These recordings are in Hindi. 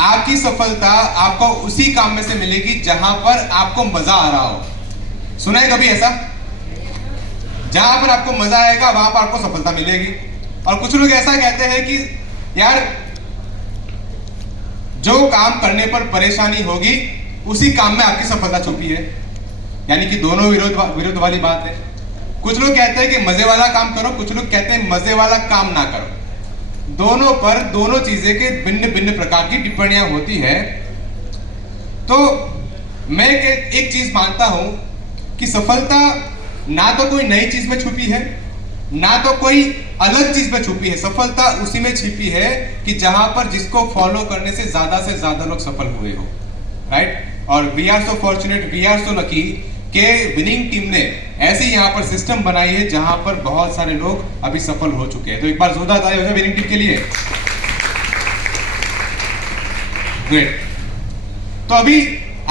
आपकी सफलता आपको उसी काम में से मिलेगी जहां पर आपको मजा आ रहा हो। सुना है कभी ऐसा? जहां पर आपको मजा आएगा वहां पर आपको सफलता मिलेगी। और कुछ लोग ऐसा कहते हैं कि यार जो काम करने पर परेशानी होगी उसी काम में आपकी सफलता छुपी है। यानी कि दोनों विरोध वाली बात है। कुछ लोग कहते हैं कि मजे वाला काम करो, कुछ लोग कहते हैं मजे वाला काम ना करो। दोनों पर दोनों चीजें के भिन्न भिन्न प्रकार की टिप्पणियां होती है। तो मैं एक चीज मानता हूं कि सफलता ना तो कोई नई चीज में छुपी है, ना तो कोई अलग चीज में छुपी है। सफलता उसी में छिपी है कि जहां पर जिसको फॉलो करने से ज्यादा लोग सफल हुए हो, राइट। और we are so fortunate, we are so lucky के विनिंग टीम ने ऐसे यहाँ पर सिस्टम बनाई है जहां पर बहुत सारे लोग अभी सफल हो चुके हैं। तो एक बार जोरदार ताली हो जाए विनिंग टीम के लिए। ग्रेट। तो अभी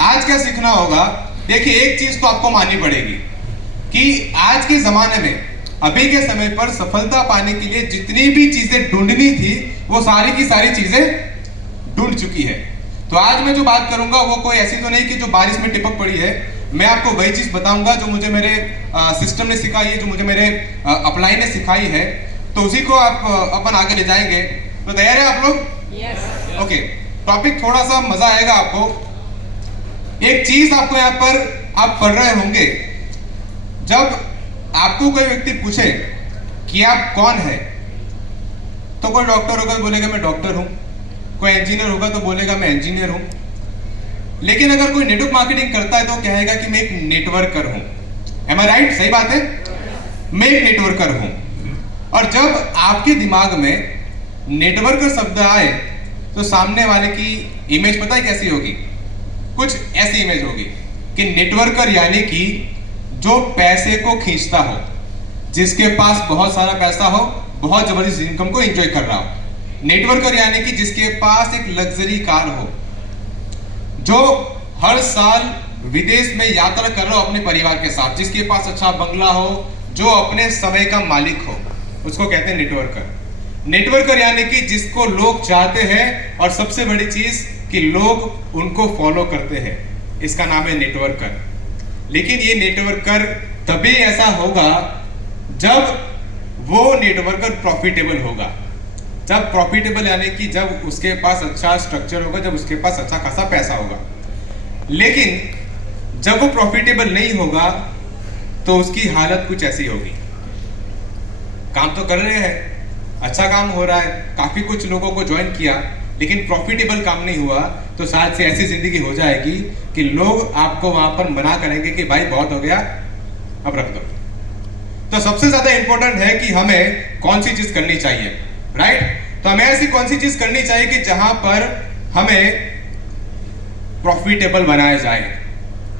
आज क्या सीखना होगा? देखिए, एक चीज तो आपको माननी पड़ेगी कि आज के जमाने में, अभी के समय पर सफलता पाने के लिए जितनी भी चीजें ढूंढनी थी वो सारी की सारी चीजें ढूंढ चुकी है। तो आज मैं जो बात करूंगा वो कोई ऐसी तो नहीं कि जो बारिश में टिपक पड़ी है। मैं आपको वही चीज बताऊंगा जो मुझे मेरे सिस्टम ने सिखाई है, जो मुझे मेरे अपलाइन ने सिखाई है। तो उसी को आप अपन आगे ले जाएंगे। तो तैयार है आप लोग? यस। ओके। टॉपिक थोड़ा सा मजा आएगा आपको। एक चीज आपको यहाँ पर आप पढ़ रहे होंगे, जब आपको कोई व्यक्ति पूछे कि आप कौन है, तो कोई डॉक्टर होगा तो बोलेगा मैं डॉक्टर हूं, कोई इंजीनियर होगा तो बोलेगा मैं इंजीनियर हूं। लेकिन अगर कोई नेटवर्क मार्केटिंग करता है तो कहेगा कि मैं एक नेटवर्कर हूं। एम आई राइट? सही बात है, मैं एक नेटवर्कर हूं। और जब आपके दिमाग में नेटवर्कर शब्द आए तो सामने वाले की इमेज पता है कैसी होगी? कुछ ऐसी इमेज होगी कि नेटवर्कर यानी कि जो पैसे को खींचता हो, जिसके पास बहुत सारा पैसा हो, बहुत जबरदस्त इनकम को एंजॉय कर रहा हो। नेटवर्कर यानी कि जिसके पास एक लग्जरी कार हो, जो हर साल विदेश में यात्रा कर रहा हो अपने परिवार के साथ, जिसके पास अच्छा बंगला हो, जो अपने समय का मालिक हो, उसको कहते हैं नेटवर्कर। नेटवर्कर यानी कि जिसको लोग चाहते हैं और सबसे बड़ी चीज कि लोग उनको फॉलो करते हैं, इसका नाम है नेटवर्कर। लेकिन ये नेटवर्कर तभी ऐसा होगा जब वो नेटवर्कर प्रॉफिटेबल होगा। जब प्रॉफिटेबल यानी कि जब उसके पास अच्छा स्ट्रक्चर होगा, जब उसके पास अच्छा खासा पैसा होगा। लेकिन जब वो प्रॉफिटेबल नहीं होगा तो उसकी हालत कुछ ऐसी होगी। काम तो कर रहे हैं, अच्छा काम हो रहा है, काफी कुछ लोगों को ज्वाइन किया, लेकिन प्रॉफिटेबल काम नहीं हुआ, तो शायद से ऐसी जिंदगी हो जाएगी कि लोग आपको वहां पर मना करेंगे कि भाई बहुत हो गया, अब रख दो। तो सबसे ज्यादा इंपॉर्टेंट है कि हमें कौन सी चीज करनी चाहिए, राइट। तो हमें ऐसी कौन सी चीज करनी चाहिए कि जहां पर हमें प्रॉफिटेबल बनाया जाए।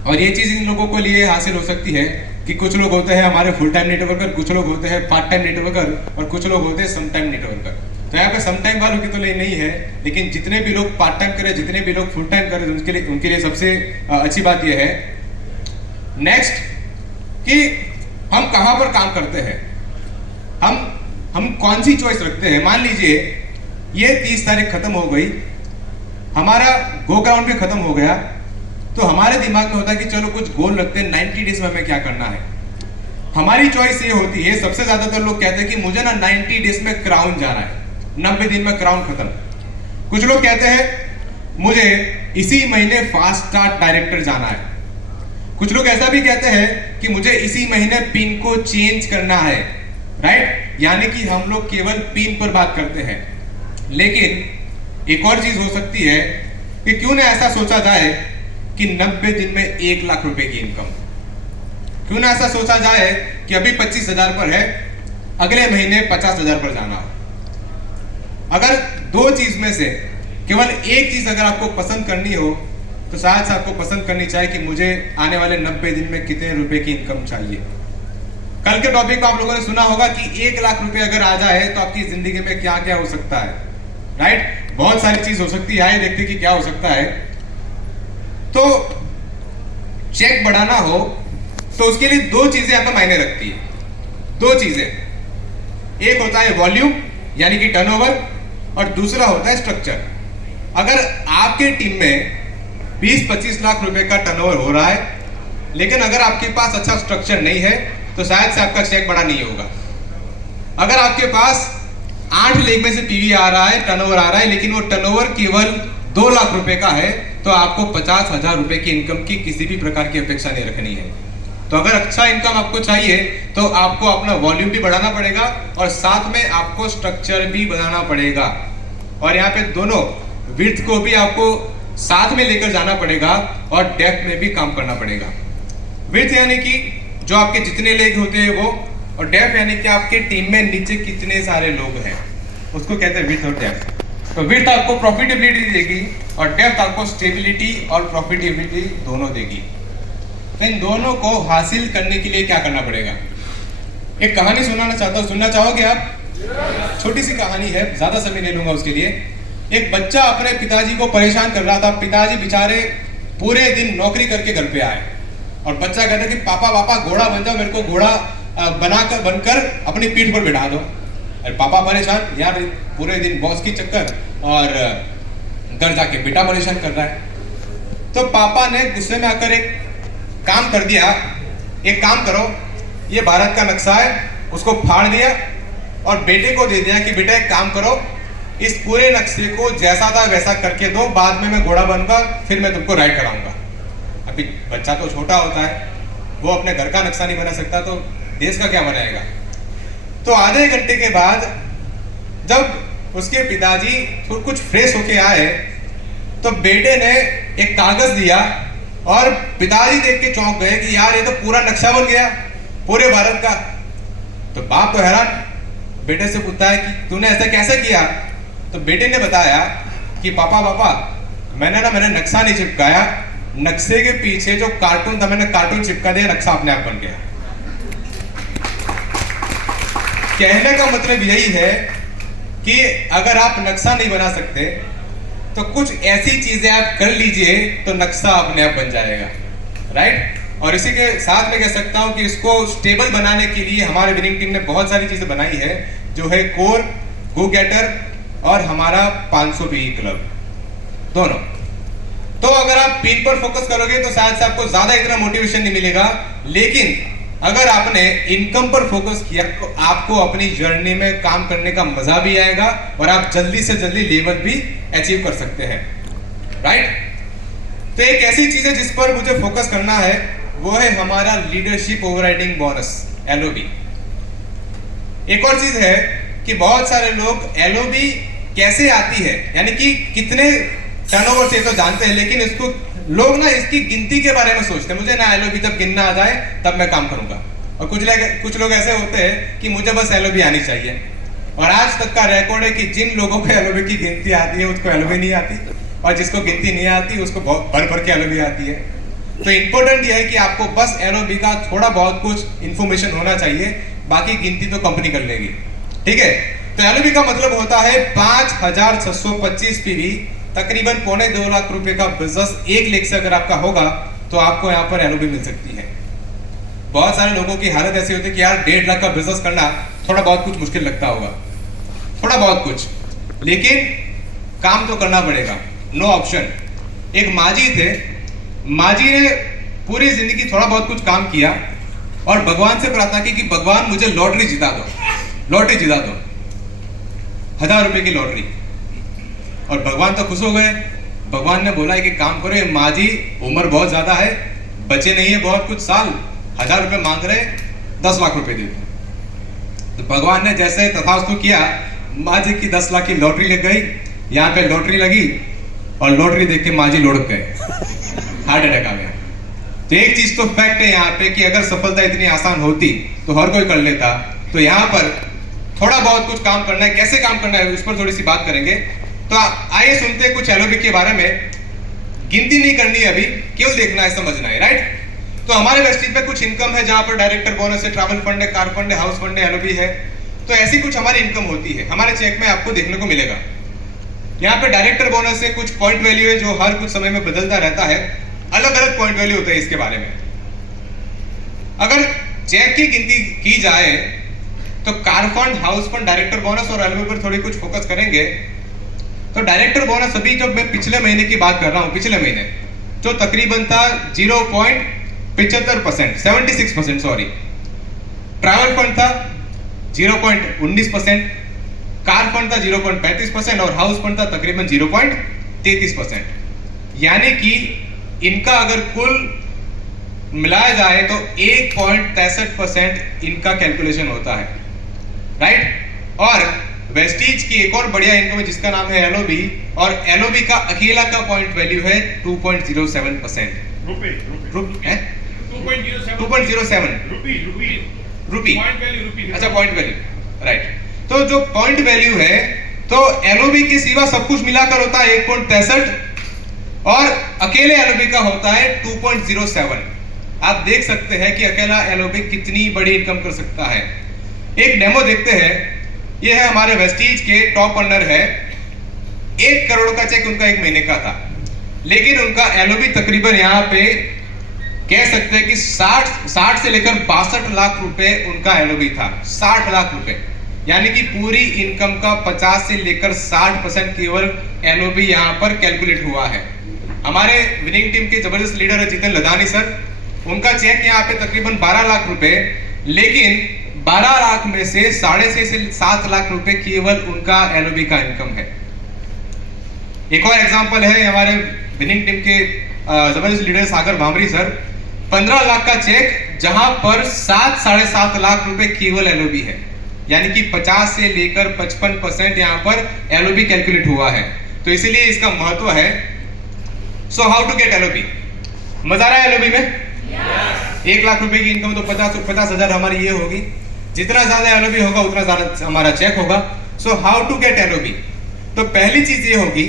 और ये चीज इन लोगों को लिए हासिल हो सकती है कि कुछ लोग होते हैं हमारे फुल टाइम नेटवर्कर, कुछ लोग होते हैं पार्ट टाइम नेटवर्कर, और कुछ लोग होते हैं सम टाइम नेटवर्कर। तो यहाँ पे सम टाइम वालों की तो नहीं है, लेकिन जितने भी लोग पार्ट टाइम करें, जितने भी लोग फुल टाइम करें, उनके लिए सबसे अच्छी बात यह है नेक्स्ट कि हम कहां पर काम करते हैं, हम कौन सी चॉइस रखते हैं। मान लीजिए ये 30 तारीख खत्म हो गई, हमारा गो ग्राउंड भी खत्म हो गया, तो हमारे दिमाग में होता है कि चलो कुछ गोल रखते हैं, 90 डेज में हमें क्या करना है। हमारी चॉइस ये होती है, सबसे ज्यादातर लोग कहते हैं कि मुझे ना 90 डेज में क्राउन जाना है, 90 दिन में क्राउन खत्म। कुछ लोग कहते हैं मुझे इसी महीने फास्ट स्टार्ट डायरेक्टर जाना है। कुछ लोग ऐसा भी कहते हैं कि मुझे इसी महीने पिन को चेंज करना है, राइट। यानी कि हम लोग केवल पिन पर बात करते हैं। लेकिन एक और चीज हो सकती है कि क्यों ना ऐसा सोचा जाए कि 90 दिन में 1 लाख रुपए की इनकम। क्यों ना ऐसा सोचा जाए कि अभी 25,000 पर है, अगले महीने 50,000 पर जाना हो। अगर दो चीज में से केवल एक चीज अगर आपको पसंद करनी हो तो शायद से आपको पसंद करनी चाहिए कि मुझे आने वाले 90 दिन में कितने रुपए की इनकम चाहिए। कल के टॉपिक को आप लोगों ने सुना होगा कि 1 लाख रुपए अगर आ जाए तो आपकी जिंदगी में क्या क्या हो सकता है, राइट। बहुत सारी चीज हो सकती है, आइए देखते कि क्या हो सकता है। तो चेक बढ़ाना हो तो उसके लिए दो चीजें यहाँ पर मायने रखती है। दो चीजें, एक होता है वॉल्यूम यानी कि टर्नओवर, और दूसरा होता है स्ट्रक्चर। अगर आपके टीम में 20-25 लाख रुपए का टर्नओवर हो रहा है, लेकिन अगर आपके पास अच्छा स्ट्रक्चर नहीं है तो शायद से आपका चेक बड़ा नहीं होगा। अगर आपके पास 8 लेग में से पीवी आ रहा है, टर्नओवर आ रहा है, लेकिन वो टर्नओवर केवल 2 लाख रुपए का है, तो आपको 50,000 रुपए की इनकम की किसी भी प्रकार की अपेक्षा नहीं रखनी है। तो अगर अच्छा इनकम आपको चाहिए तो आपको अपना वॉल्यूम भी बढ़ाना पड़ेगा और साथ में आपको स्ट्रक्चर भी बनाना पड़ेगा, और यहाँ पे दोनों विड्थ को भी आपको साथ में लेकर जाना पड़ेगा और डेप्थ में भी काम करना पड़ेगा। विड्थ यानी कि जो आपके जितने लेग होते हैं वो, और डेप्थ यानी कि आपके टीम में नीचे कितने सारे लोग हैं, उसको कहते हैं विड्थ और डेप्थ। तो विड्थ आपको प्रॉफिटेबिलिटी देगी और डेप्थ आपको स्टेबिलिटी और प्रॉफिटेबिलिटी दोनों देगी। तो इन दोनों को हासिल करने के लिए क्या करना पड़ेगा? एक कहानी सुनाना चाहता हूँ, सुनना चाहोगे आप? छोटी सी कहानी है, ज्यादा समय नहीं लूंगा उसके लिए। एक बच्चा अपने पिताजी को परेशान कर रहा था। पिताजी बेचारे पूरे दिन नौकरी करके घर पे आए और बच्चा कहता कि पापा पापा घोड़ा बन जाओ, मेरे को घोड़ा बनकर अपनी पीठ पर बिठा दो। और पापा परेशान, यार पूरे दिन बॉस की चक्कर और घर जाके बेटा परेशान कर रहा है। तो पापा ने गुस्से में आकर एक काम कर दिया, एक काम करो, ये भारत का नक्शा है, उसको फाड़ दिया और बेटे को दे दिया कि बेटा एक काम करो, इस पूरे नक्शे को जैसा था वैसा करके दो, बाद में मैं घोड़ा बनूंगा, फिर मैं तुमको राइड कराऊंगा। अभी बच्चा तो छोटा होता है, वो अपने घर का नक्शा नहीं बना सकता तो देश का क्या बनाएगा। तो आधे घंटे के बाद जब उसके पिताजी कुछ फ्रेश होके आए तो बेटे ने एक कागज दिया और पिताजी देख के चौंक गए कि यार ये तो पूरा नक्शा बन गया पूरे भारत का। तो बाप तो हैरान, बेटे से पूछता है कि तूने ऐसा कैसे किया? तो बेटे ने बताया कि पापा मैंने नक्शा नहीं चिपकाया, नक्शे के पीछे जो कार्टून था मैंने कार्टून चिपका दिया, नक्शा अपने आप बन गया। कहने का मतलब यही है कि अगर आप नक्शा नहीं बना सकते तो कुछ ऐसी चीजें आप कर लीजिए तो नक्शा अपने आप बन जाएगा, राइट। और इसी के साथ मैं कह सकता हूं कि इसको स्टेबल बनाने के लिए हमारे विनिंग टीम ने बहुत सारी चीजें बनाई है, जो है कोर, गो गेटर और हमारा 500 PE क्लब दोनों। तो अगर आप पिन पर फोकस करोगे तो शायद से आपको ज्यादा इतना मोटिवेशन नहीं मिलेगा, लेकिन अगर आपने इनकम पर फोकस किया तो आपको अपनी जर्नी में काम करने का मजा भी आएगा और आप जल्दी से जल्दी लेवल भी अचीव कर सकते हैं, राइट। तो एक ऐसी चीज है जिस पर मुझे फोकस करना है, वो है हमारा लीडरशिप ओवरराइडिंग बोनस, LOB। एक और चीज है कि बहुत सारे लोग LOB कैसे आती है, यानी कि कितने टर्नओवर से तो जानते हैं, लेकिन इसको लोग ना इसकी गिनती के बारे में सोचते हैं। मुझे ना LOB जब गिनना आ जाए तब मैं काम करूंगा। और कुछ लोग ऐसे होते हैं कि मुझे बस LOB आनी चाहिए। और आज तक का रिकॉर्ड है कि जिन लोगों को LOB की गिनती आती है उसको LOB नहीं आती, और जिसको गिनती नहीं आती उसको बहुत भर के LOB आती है। तो इंपॉर्टेंट यह है कि आपको बस LOB का थोड़ा बहुत कुछ इंफॉर्मेशन होना चाहिए, बाकी गिनती तो कंपनी कर लेगी, ठीक है। तो LOB का मतलब होता है 5,625 PV, तकरीबन 1.25 लाख रुपए का बिजनेस 1 लाख से अगर आपका होगा तो आपको यहाँ पर LOB मिल सकती है। बहुत सारे लोगों की हालत ऐसी होती है कि यार 1.5 लाख का बिजनेस करना थोड़ा बहुत कुछ मुश्किल लगता होगा, थोड़ा बहुत कुछ, लेकिन काम तो करना पड़ेगा, नो ऑप्शन। एक माजी थे, माजी ने पूरी जिंदगी थोड़ा बहुत कुछ काम किया और भगवान से प्रार्थना की कि भगवान मुझे लॉटरी जिता दो, लॉटरी जिता दो, 1000 रुपए की लॉटरी। और भगवान तो खुश हो गए। भगवान ने बोला कि काम करो, माजी उम्र बहुत ज्यादा है, बचे नहीं है बहुत कुछ साल, 1000 रुपए मांग रहे, 10 लाख रुपए दे दो। तो भगवान ने जैसे तथास्तु किया, माजी की 10 लाख की लॉटरी लग गई। यहाँ पे लॉटरी लगी और लॉटरी देख के माजी लुढ़क गए, हार्ट अटैक आ गया। तो एक चीज तो फैक्ट है यहाँ पे कि अगर सफलता इतनी आसान होती तो हर कोई कर लेता। तो यहाँ पर थोड़ा बहुत कुछ काम करना है, कैसे काम करना है उस पर थोड़ी सी बात करेंगे। तो आइए सुनते हैं कुछ LOB के बारे में। गिनती नहीं करनी है अभी, केवल देखना है, समझना है, राइट। तो हमारे वेस्टिज पे कुछ इनकम है जहां पर डायरेक्टर बोनस है, ट्रैवल फंड है, कार फंड है, हाउस फंड है, LOB है। तो ऐसी कुछ हमारी इनकम होती है, हमारे चेक में आपको देखने को मिलेगा। यहाँ पे डायरेक्टर बोनस है, कुछ पॉइंट वैल्यू है जो हर कुछ समय में बदलता रहता है, अलग अलग पॉइंट वैल्यू होता है इसके बारे में। अगर चेक की गिनती की जाए तो car fund, house fund, director bonus और LOB पर थोड़ी कुछ फोकस करेंगे। तो डायरेक्टर बोनस अभी जो मैं पिछले महीने की बात कर रहा हूँ, पिछले महीने जो तकरीबन था 0.75%, 76% सॉरी। ट्रैवल फंड था 0.19%, कार फंड था 0.35% और हाउस फंड था तकरीबन 0.33%। यानी कि इनका अगर कुल मिलाया जाए तो 1.63% इनका कैलकुलेशन होता है, राइट। और वेस्टीज की एक और बढ़िया इनकम है जिसका नाम है एलओबी, और एलओबी का अकेला का पॉइंट वैल्यू है 2.07%। रुपी 2.07 रुपी, अच्छा पॉइंट वैल्यू, राइट। तो जो पॉइंट वैल्यू है तो एलओबी के सिवा सब कुछ मिलाकर होता है 1.63 और अकेले एलओबी का होता है 2.07। आप देख सकते हैं कि अकेला एलओबी कितनी बड़ी इनकम कर सकता है। एक डेमो देखते हैं। ये है हमारे वेस्टीज के टॉप अर्नर है, 1 करोड़ का चेक उनका 1 महीने का था, लेकिन उनका एलओबी तकरीबन यहाँ पे कह सकते हैं कि 60 से लेकर 62 लाख रुपए उनका एलओबी था। 60 लाख रुपए, यानी कि पूरी इनकम का 50 से लेकर 60% केवल एलओबी यहाँ पर कैलकुलेट हुआ है। हमारे विनिंग टीम के जबरदस्त लीडर है जितेन लदानी सर, उनका चेक यहाँ पे तकरीबन 12 लाख रुपए, लेकिन 12 लाख में से 6.5 से 7 लाख रुपए केवल उनका एलओबी का इनकम है। एक और एग्जांपल है हमारे विनिंग टीम के जबरदस्त लीडर सागर भामरी सर, 15 लाख का चेक जहां पर 7-7.5 लाख रुपए केवल एलओबी है, यानी कि 50 से लेकर 55% यहां पर एलओबी कैलकुलेट हुआ है। तो इसीलिए इसका महत्व है। So how to get LOB? मजा आ रहा है एलओबी में? 1 लाख रुपए की इनकम तो 50,000 हमारी ये होगी। जितना ज्यादा एलओबी होगा उतना ज्यादा हमारा चेक होगा। So how to get LOB? तो पहली चीज ये होगी,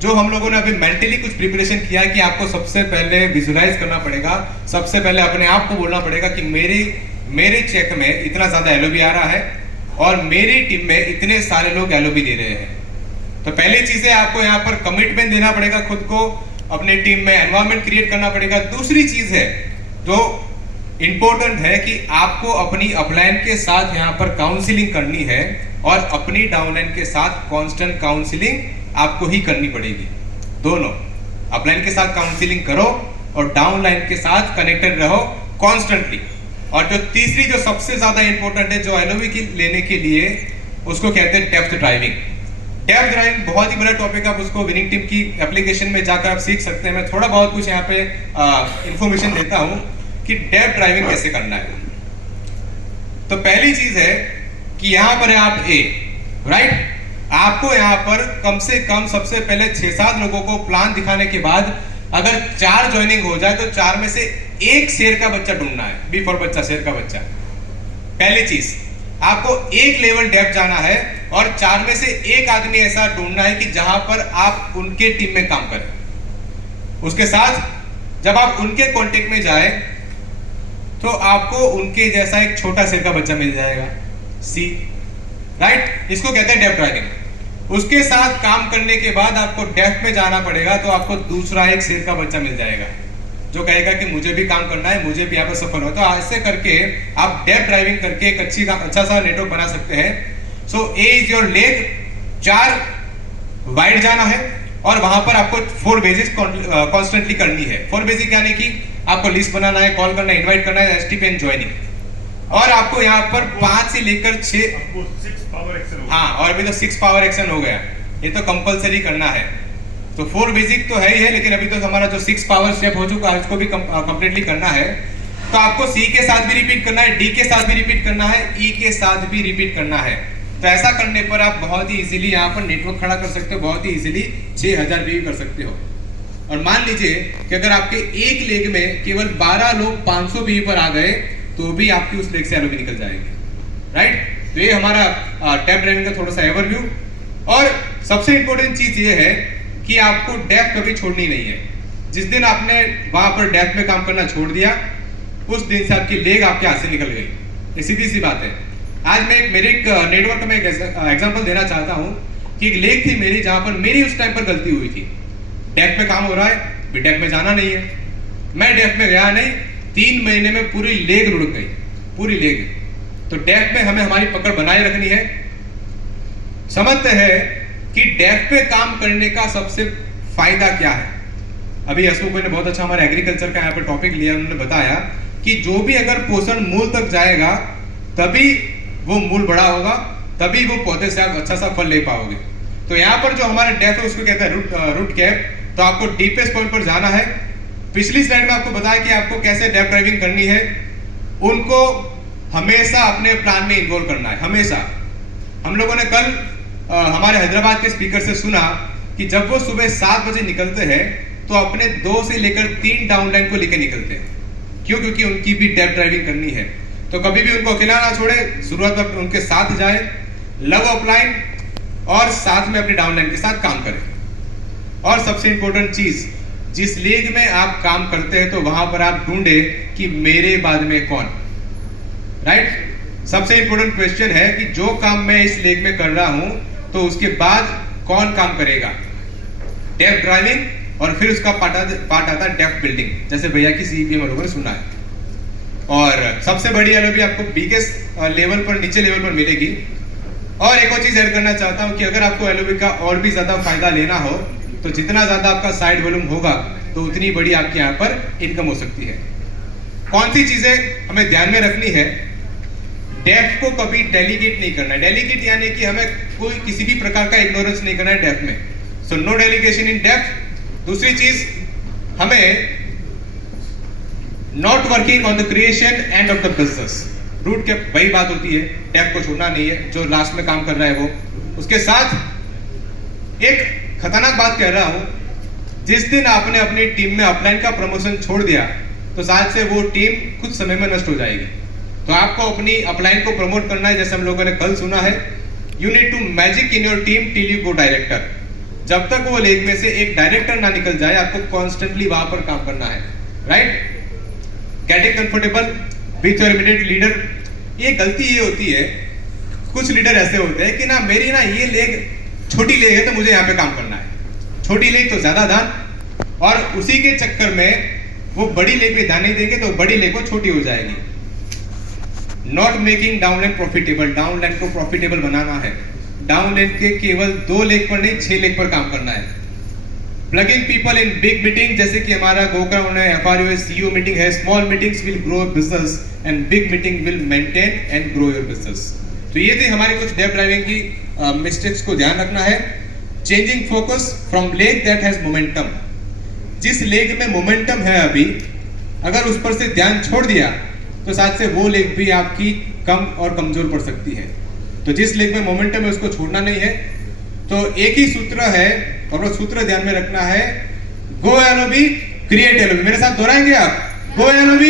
जो हम लोगों ने अभी मेंटली कुछ प्रिपरेशन किया कि आपको सबसे पहले विजुलाइज करना पड़ेगा, सबसे पहले अपने आप को बोलना पड़ेगा कि मेरे चेक में इतना ज्यादा एलओबी आ रहा है और मेरी टीम में इतने सारे लोग एलओबी दे रहे हैं। तो पहली चीज है आपको यहाँ पर कमिटमेंट देना पड़ेगा खुद को, अपने टीम में एनवायरनमेंट क्रिएट करना पड़ेगा। दूसरी चीज है जो इंपॉर्टेंट है कि आपको अपनी अपलाइन के साथ यहाँ पर काउंसलिंग करनी है और अपनी डाउनलाइन के साथ कांस्टेंट काउंसलिंग आपको ही करनी पड़ेगी। दोनों अपलाइन के साथ काउंसलिंग करो और डाउनलाइन के साथ कनेक्टेड रहो कॉन्स्टेंटली। और जो तीसरी जो सबसे ज्यादा इंपॉर्टेंट है जो एलओबी की लेने के लिए, उसको कहते हैं डेप्थ ड्राइविंग। डेप्थ ड्राइविंग बहुत ही बड़ा टॉपिक, आप उसको विनिंग टीम की एप्लीकेशन में जाकर आप सीख सकते हैं। मैं थोड़ा बहुत कुछ यहाँ पे इंफॉर्मेशन देता हूँ कि डेप्थ ड्राइविंग कैसे करना है। तो पहली चीज है कि यहाँ पर है आप राइट, आपको यहाँ पर कम से कम सबसे पहले 6-7 लोगों को प्लान दिखाने के बाद अगर 4 ज्वाइनिंग हो जाए तो 4 में से 1 शेर का बच्चा ढूंढना है, बी फॉर बच्चा, शेर का बच्चा। पहली चीज आपको 1 लेवल डेप्थ जाना है और 4 में से 1 आदमी ऐसा ढूंढना है कि जहां पर आप उनके टीम में काम करें। उसके साथ जब आप उनके कांटेक्ट में जाए तो आपको उनके जैसा एक छोटा शेर का बच्चा मिल जाएगा, सी राइट। इसको कहते हैं डेप्थ ड्राइविंग। उसके साथ काम करने के बाद आपको डेप्थ में जाना पड़ेगा तो आपको दूसरा एक शेर का बच्चा मिल जाएगा जो कहेगा कि मुझे भी काम करना है, मुझे भी यहाँ पर सफल हो। तो ऐसे करके आप डेप्थ ड्राइविंग करके एक अच्छा सा नेटवर्क बना सकते हैं। सो ए इज योर लेग, 4 वाइड जाना है और वहां पर आपको 4 बेसिक्स कॉन्स्टेंटली करनी है। 4 बेसिक यानी कि आपको लिस्ट बनाना है, कॉल करना है, इन्वाइट करना है, एसटीपी एंड ज्वाइनिंग। और आपको यहाँ पर 5 से लेकर 6 हाँ, और अभी तो 6 पावर एक्शन हो गया, ये तो कंपलसरी करना है। तो 4 बेसिक तो है ही है, लेकिन अभी तो हमारा जो 6 पावर स्टेप हो चुका है उसको भी कंप्लीटली करना है। तो आपको सी के साथ भी रिपीट करना है, डी के साथ भी रिपीट करना है, ई के साथ भी रिपीट करना है। तो ऐसा करने पर आप बहुत ही इजीली यहाँ पर नेटवर्क खड़ा कर सकते हो, बहुत ही इजीली 6000 भी कर सकते हो। और मान लीजिए कि अगर आपके एक लेग में केवल 12 लोग 500 बी पर आ गए तो भी आपकी उस लेग से एलओबी निकल जाएगी, राइट। तो ये हमारा डेप्थ ड्राइविंग का थोड़ा सा ओवरव्यू। और सबसे इंपॉर्टेंट चीज ये है कि आपको डेप्थ कभी छोड़नी नहीं है। जिस दिन आपने वहां पर डेप्थ में काम करना छोड़ दिया उस दिन से आपकी लेग आपके हाथ से निकल गई। ये सीधी सी बात है। आज मैं मेरे नेटवर्क में एक एग्जांपल देना चाहता हूं कि एक लेग थी मेरी जहां पर मेरी उस टाइम पर गलती हुई थी। डेप्थ में काम हो रहा है, भी डेप्थ में जाना नहीं है, मैं डेप्थ में गया नहीं, 3 महीने में पूरी लेग रुक गई, पूरी लेग। तो डेप्थ में हमें हमारी पकड़ बनाए रखनी है। समझते हैं कि डेफ पे काम करने का सबसे फायदा क्या है। अभी हसमुख भाई ने बहुत अच्छा हमारे एग्रीकल्चर का यहाँ पे टॉपिक लिया, उन्होंने बताया कि जो भी अगर पोषण मूल तक जाएगा तभी वो मूल बड़ा होगा, तभी वो पौधे से आप अच्छा सा फल ले पाओगे। तो यहाँ पर जो हमारा डेफ है उसको कहते हैं रूट कैप। तो आपको डीपेस्ट पॉइंट पर जाना है। पिछली स्लाइड में आपको बताया कि आपको कैसे डेफ ड्राइविंग करनी है। उनको हमेशा अपने प्लान में इन्वॉल्व करना है, हमेशा। हम लोगों ने कल हमारे हैदराबाद के स्पीकर से सुना कि जब वो सुबह 7 बजे निकलते हैं तो अपने 2 से लेकर 3 डाउनलाइन को लेकर निकलते हैं। क्यों? क्योंकि उनकी भी डेफ ड्राइविंग करनी है। तो कभी भी उनको अकेला ना छोड़े, शुरुआत में उनके साथ जाए, लव अपलाइन और साथ में अपनी डाउनलाइन के साथ काम करें। और सबसे इंपॉर्टेंट चीज, जिस लीग में आप काम करते हैं तो वहां पर आप ढूंढे कि मेरे बाद में कौन, राइट। सबसे इंपॉर्टेंट क्वेश्चन है कि जो काम मैं इस लीग में कर रहा हूं तो उसके बाद कौन काम करेगा। डेफ ड्राइविंग और फिर उसका पार्ट आता है डेफ बिल्डिंग, जैसे भैया की सीपीएम हम लोगों ने सुना है। और सबसे बड़ी एलओबी आपको बिगेस्ट लेवल पर, नीचे लेवल पर मिलेगी। और एक और चीज ऐड करना चाहता हूं कि अगर आपको एलओबी का और भी ज्यादा फायदा लेना हो तो जितना ज्यादा आपका साइड वॉल्यूम होगा तो उतनी बड़ी आपके यहाँ पर इनकम हो सकती है। कौन सी चीजें हमें ध्यान में रखनी है? डेफ को कभी डेलीगेट नहीं करना है। डेलीगेट यानी कि हमें कोई किसी भी प्रकार का इग्नोरेंस नहीं करना है डेफ में। So no delegation in def. दूसरी चीज, हमें not working on the creation and of the business. Root के वही बात होती है, डेफ को छोड़ना नहीं है, जो लास्ट में काम कर रहा है वो। उसके साथ एक खतरनाक बात कह रहा हूं, जिस दिन आपने अपनी टीम में अपलाइन का प्रमोशन छोड़ दिया तो शायद से वो टीम कुछ समय में नष्ट हो जाएगी। तो आपको अपनी अपलाइन को प्रमोट करना है, जैसे हम लोगों ने कल सुना है, you need to magic in your team till you go director. जब तक वो लीग में से एक डायरेक्टर ना निकल जाए आपको कॉन्स्टेंटली वहां पर काम करना है, right. Getting comfortable with your immediate leader. ये गलती ये होती है, कुछ लीडर ऐसे होते हैं कि ना मेरी ना ये लेग छोटी लेग है तो मुझे यहाँ पे काम करना है, छोटी लेग तो ज्यादा ध्यान, और उसी के चक्कर में वो बड़ी लेग पे ध्यान नहीं देंगे तो बड़ी लेग वो छोटी हो जाएगी। Not making downline profitable. Downline को प्रॉफिटेबल बनाना है। डाउनलाइन के केवल 2 लेग पर नहीं 6 लेग पर काम करना है। Plugging people in big meeting, जैसे कि हमारा गोकर्ण है, एफआरओ है, सीईओ मीटिंग है। Small meetings will grow business and big meeting will maintain and grow your business. तो ये थी हमारी कुछ डेफ ड्राइविंग की मिस्टेक्स को ध्यान रखना है। Changing focus from leg that has momentum. जिस लेग में मोमेंटम है अभी, अगर उस पर से ध्यान छोड़ दिया तो साथ से वो लेग भी आपकी कम और कमजोर पड़ सकती है। तो जिस लेग में मोमेंटम है उसको छोड़ना नहीं है। तो एक ही सूत्र है और वो सूत्र ध्यान में रखना है, गो एलओबी क्रिएट एलओबी। मेरे साथ दोहराएंगे आप, गो एलओबी